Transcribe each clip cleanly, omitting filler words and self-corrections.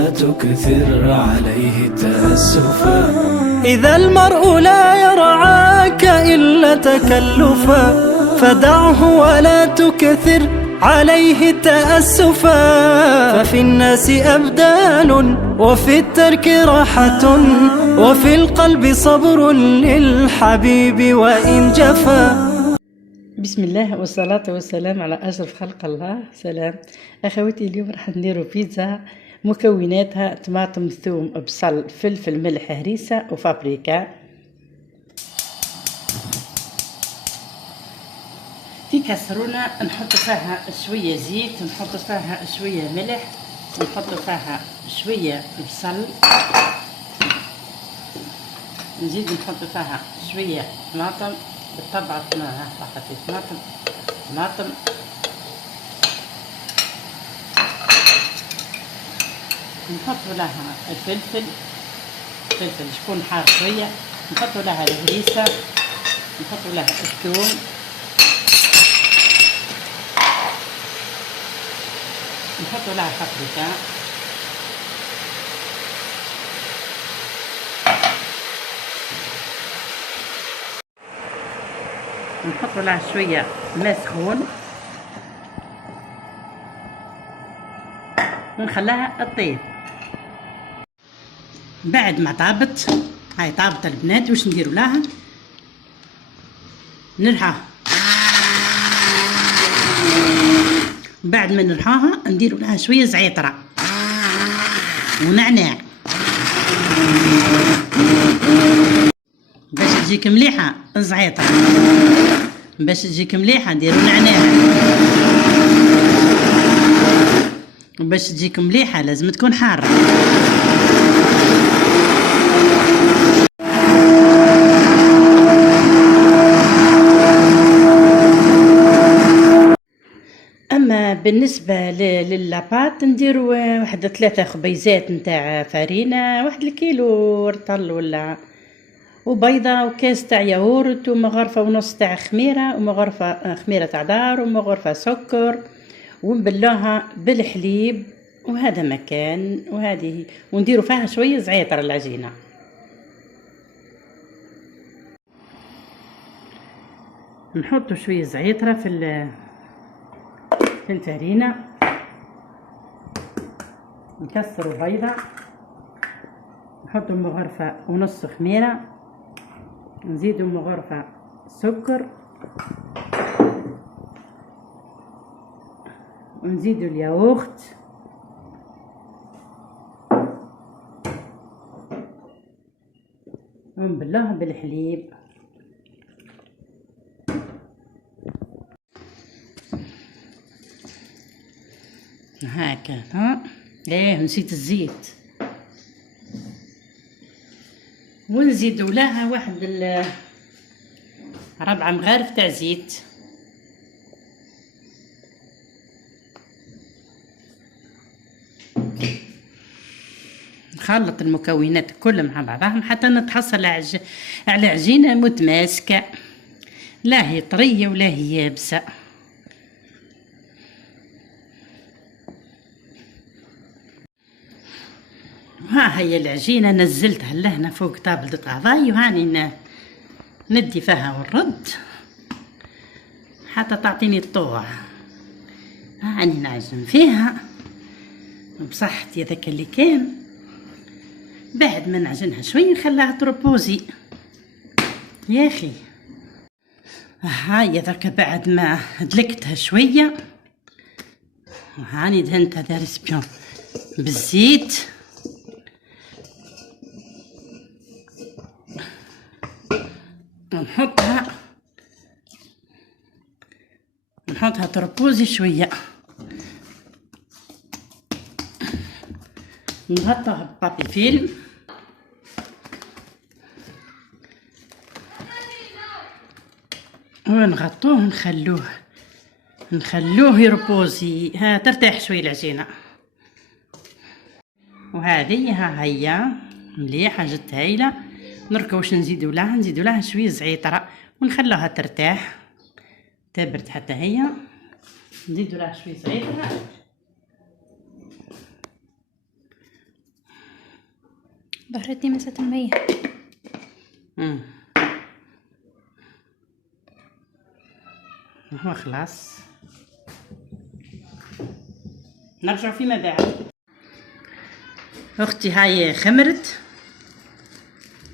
ولا تكثر عليه تأسفا. إذا المرء لا يرعاك إلا تكلفا فدعه ولا تكثر عليه تأسفا. ففي الناس أبدال وفي الترك راحة وفي القلب صبر للحبيب وإن جفا. بسم الله والصلاة والسلام على أشرف خلق الله. سلام أخواتي، اليوم راح نديرو بيتزا. مكوناتها طماطم، ثوم، بصل، فلفل، ملح، هريسة وبابريكا. في كسرونة نحط فيها شوية زيت، نحط فيها شوية ملح، نحط فيها شوية بصل، نزيد نحط فيها شوية طماطم. بالطبع حطيت طماطم، نحط لها الفلفل شكون حار شوية، نحط لها الهريسة، نحط لها الثوم، نحط لها بابريكا، نحط لها شوية ماء سخون ونخليها تطيب. بعد ما طابت، هاي طابت البنات، واش نديرو لها؟ نرحاها. بعد ما نرحاها نديرو لها شوية زعيطرة ونعناع باش تجيك مليحة. الزعيطرة باش تجيك مليحة نديرو نعناع، وباش تجيك مليحة لازم تكون حارة. اما بالنسبة للاباط نديرو واحد 3 خبيزات نتاع فرينة، واحد الكيلو رطل ولا، وبيضة، وكاس تاع ياغورت، ومغرفة ونص تاع خميرة، ومغرفة خميرة تاع دار، ومغرفة سكر، ونبلوها بالحليب. وهذا مكان، وهذه ونديروا فيها شويه زعيطر العجينه. نحطوا شويه زعيطره في الفرينه، نكسروا بيضه، نحطوا مغرفه ونص خميره، نزيدوا مغرفه سكر، ونزيدوا الياغورت، ونبلوها بالحليب. هكا ها. نسيت الزيت. ونزيدوا لها واحد 4 مغارف تاع زيت. نخلط المكونات كلها مع بعضهم حتى نتحصل على عجينة متماسكة، لا هي طرية ولا هي يابسة. ها هي العجينة نزلتها لهنا فوق طابلة الطهي، وهاني ندي فيها ونرد حتى تعطيني الطوع. هاني نعجن فيها بصحتي ذاك اللي كان. بعد ما نعجنها شوي نخليها تروبوزي يا اخي. هاي ذاك بعد ما دلكتها شويه، وهاني دهنتها هذا ريسبيون بالزيت، نحطها تروبوزي شويه، نغطيها ببابي فيلم، ونغطوه ونخلوه يربوزي. ها ترتاح شوي العجينه. وهذه ها هي مليحه جد هايله. نركو واش نزيدو لها شويه زعيطره ونخلوها ترتاح تبرد حتى هي. نزيدو لها شويه زعيطره ظهرتني مسة المية. هو خلاص نرجع فيما بعد. اختي هاي خمرت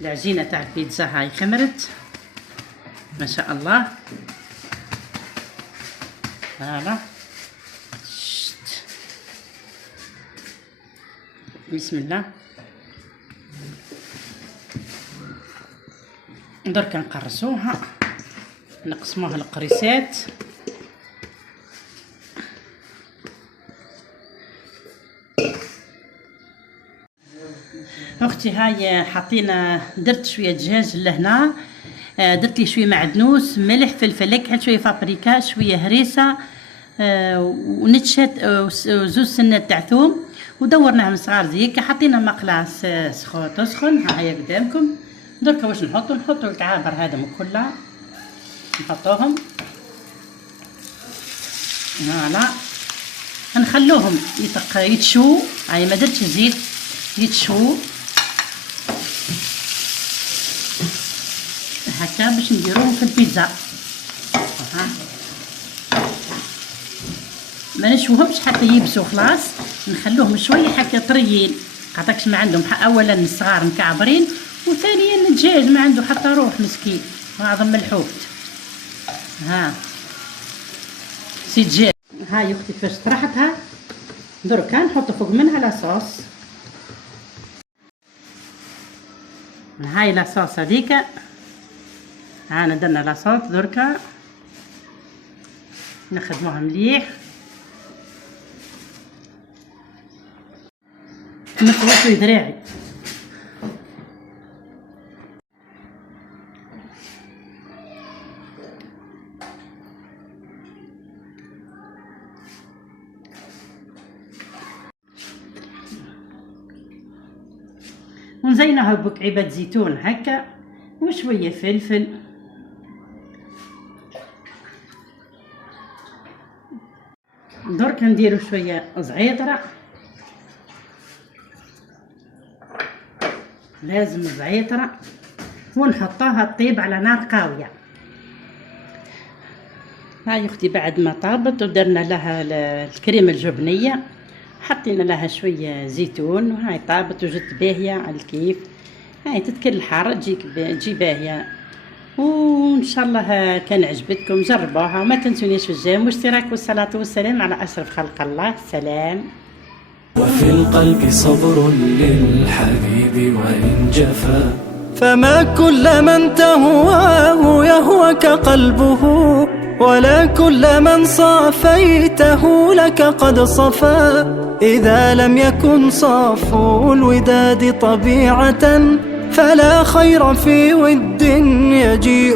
العجينة تاع البيتزا، هاي خمرت ما شاء الله. هلا بسم الله. درك نقرصوها نقسموها لقريسات. اختي هاي حطينا، درت شويه دجاج لهنا، درت لي شويه معدنوس، ملح، فلفل اكحل، شويه بابريكا، شويه هريسه، ونتشات، وزوز سنات تاع ثوم، ودورناهم صغار زيك. حطينا مقله تسخن، ها هي قدامكم. دركا واش نحطوا الكعابر هذم كلها نحطوهم. فوالا نخلوهم يتشو. هاي ما درتش زيت، يتشو هكا باش نديروهم في البيتزا. ما نشوهمش حتى يبسوا خلاص، نخلوهم شويه هكا طريين، خاطرش ما عندهم اولا الصغار مكعبرين، وثانيا الدجاج ما عنده حتى روح مسكين، معظم ملحوفت. ها سي دجاج. هاي اختي كيفاش طرحتها، دركا نحط فوق منها لاصوص. هاي لاصوص هذيك، هانا درنا لاصوص. دركا نخدموها مليح، نطوي ذراعي. ونزينها بكعيبات زيتون هكا وشويه فلفل. درك نديرو شويه زعيطره، لازم زعيطره، ونحطوها تطيب على نار قاويه. هاي اختي بعد ما طابت ودرنا لها الكريمه الجبنيه، حطينا لها شويه زيتون، وهاي طابت وجت باهيه على الكيف. هاي تتكل الحار تجي باهيه. وان شاء الله كان عجبتكم جربوها، وما تنسونيش في الجيم والاشتراك والصلاه والسلام على اشرف خلق الله. سلام. وفي القلب صبر للحبيب وإن جفا، فما كل من تهواه يهوك قلبه، ولا كل من صافيته لك قد صفا. إذا لم يكن صافو الوداد طبيعة، فلا خير في ود يجيء